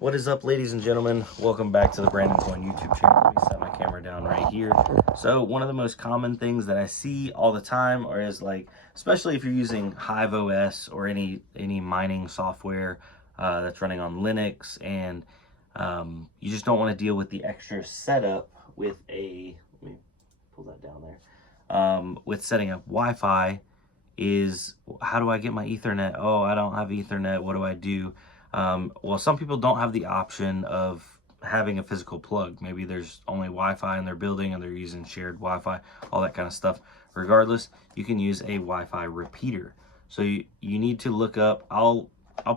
What is up, ladies and gentlemen? Welcome back to the Brandon Coin YouTube channel. Let me set my camera down right here. So one of the most common things that I see all the time is like, especially if you're using Hive OS or any mining software that's running on Linux, and you just don't want to deal with the extra setup with a, let me pull that down there, with setting up Wi-Fi is, how do I get my Ethernet? Oh, I don't have Ethernet. What do I do? Well, some people don't have the option of having a physical plug. Maybe there's only Wi-Fi in their building and they're using shared Wi-Fi, all that kind of stuff. Regardless, you can use a Wi-Fi repeater. So you need to look up, I'll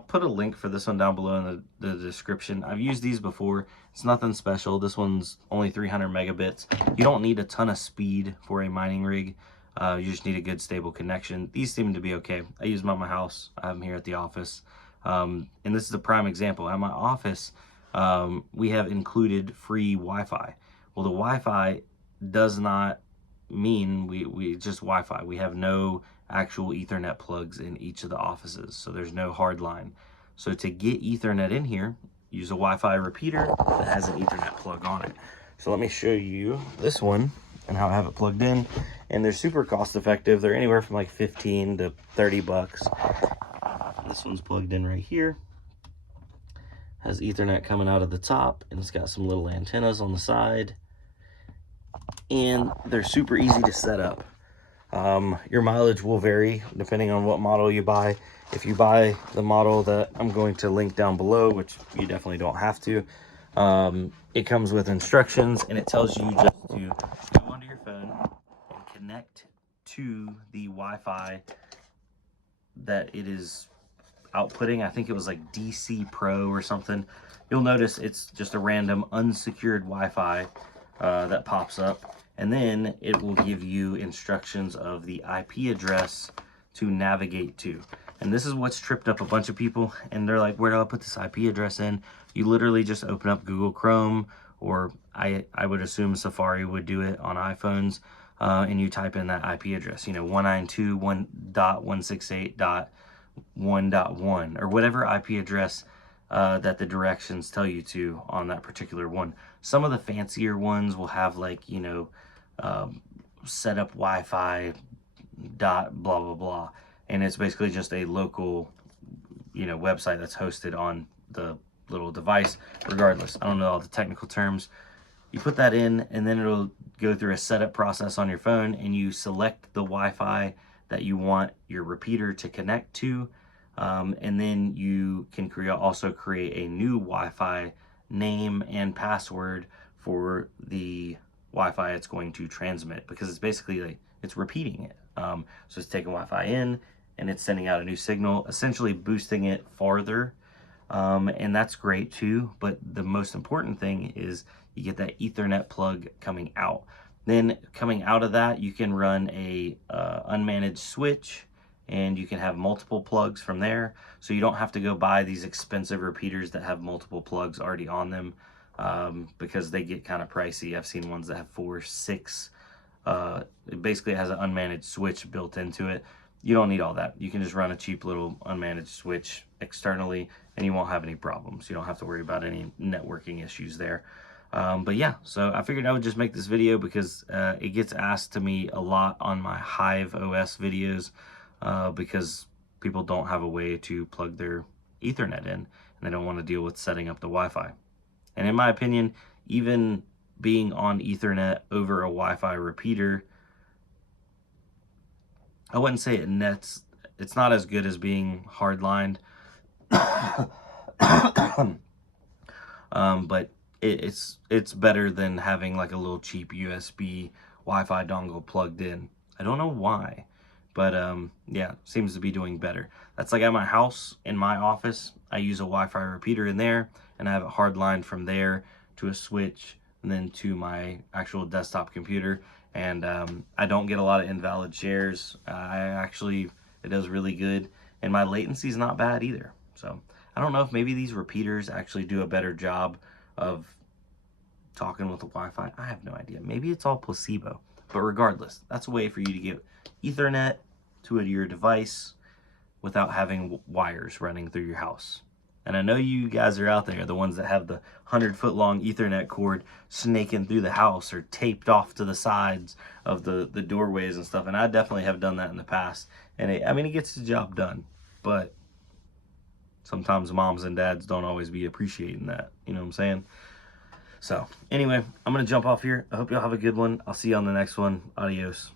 put a link for this one down below in the description. I've used these before. It's nothing special. This one's only 300 megabits. You don't need a ton of speed for a mining rig. You just need a good stable connection. These seem to be okay. I use them at my house. I have them here at the office. And this is a prime example. At my office, we have included free Wi-Fi. Well, the Wi-Fi does not mean we just Wi-Fi. We have no actual Ethernet plugs in each of the offices, so there's no hard line. So to get Ethernet in here, use a Wi-Fi repeater that has an Ethernet plug on it. So let me show you this one and how I have it plugged in. And they're super cost effective. They're anywhere from like 15 to 30 bucks. This one's plugged in right here. Has Ethernet coming out of the top, and it's got some little antennas on the side. And they're super easy to set up. Your mileage will vary depending on what model you buy. If you buy the model that I'm going to link down below, which you definitely don't have to, it comes with instructions, and it tells you just to go onto your phone and connect to the Wi-Fi that it is outputting. I think it was like DC Pro or something. You'll notice it's just a random unsecured Wi-Fi that pops up, and then it will give you instructions of the IP address to navigate to. And this is what's tripped up a bunch of people, and they're like, where do I put this IP address in? You literally just open up Google Chrome, or I would assume Safari would do it on iPhones, and you type in that IP address, 192.168.1.1, or whatever IP address that the directions tell you to on that particular one. Some of the fancier ones will have like, set up Wi-Fi dot blah blah blah, and it's basically just a local website that's hosted on the little device. Regardless, I don't know all the technical terms. You put that in, and then it'll go through a setup process on your phone, and you select the Wi-Fi that you want your repeater to connect to, and then you can also create a new Wi-Fi name and password for the Wi-Fi it's going to transmit, because it's basically like it's repeating it. So it's taking Wi-Fi in and it's sending out a new signal, essentially boosting it farther. And that's great too, but the most important thing is you get that Ethernet plug coming out. Then coming out of that, you can run a unmanaged switch, and you can have multiple plugs from there. So you don't have to go buy these expensive repeaters that have multiple plugs already on them, because they get kind of pricey. I've seen ones that have 4, 6. It basically has an unmanaged switch built into it. You don't need all that. You can just run a cheap little unmanaged switch externally, and you won't have any problems. You don't have to worry about any networking issues there. But yeah, so I figured I would just make this video because it gets asked to me a lot on my Hive OS videos, because people don't have a way to plug their Ethernet in, and they don't want to deal with setting up the Wi-Fi. And in my opinion, even being on Ethernet over a Wi-Fi repeater, I wouldn't say it's not as good as being hardlined. But it's better than having like a little cheap USB Wi-Fi dongle plugged in. I don't know why, but yeah, seems to be doing better. That's like at my house, in my office, I use a Wi-Fi repeater in there, and I have it hardlined from there to a switch, and then to my actual desktop computer. And I don't get a lot of invalid shares. It does really good, and my latency is not bad either. So I don't know if maybe these repeaters actually do a better job of talking with the Wi-Fi. I have no idea. Maybe it's all placebo. But regardless, that's a way for you to get Ethernet to your device without having wires running through your house. And I know you guys are out there, the ones that have the 100-foot long Ethernet cord snaking through the house or taped off to the sides of the doorways and stuff. And I definitely have done that in the past. And I mean, it gets the job done. But sometimes moms and dads don't always be appreciating that. You know what I'm saying? So anyway, I'm going to jump off here. I hope y'all have a good one. I'll see you on the next one. Adios.